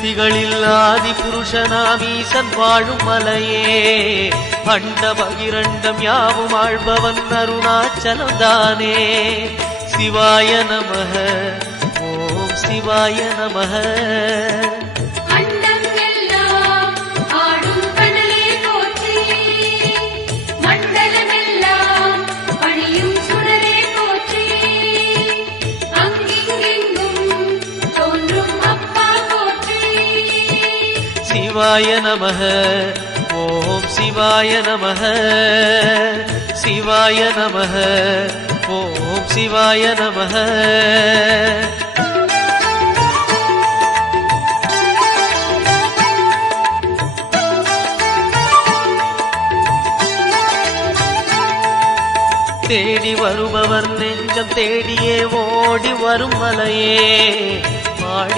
மூர்த்திகளில் ஆதி புருஷனாம் ஈசன் வாழும் மலையே அண்ட பகிரண்டம் யாவும் ஆழ்பவன் அருணாச்சலம் தானே. சிவாய நமः ஓம் சிவாய நமः. சிவாய நமः ஓம் சிவாய நமः. சிவாய நமः ஓம் சிவாய நமः. தேடி வருபவர் நெஞ்சம் தேடியே ஓடி வரும் மலையே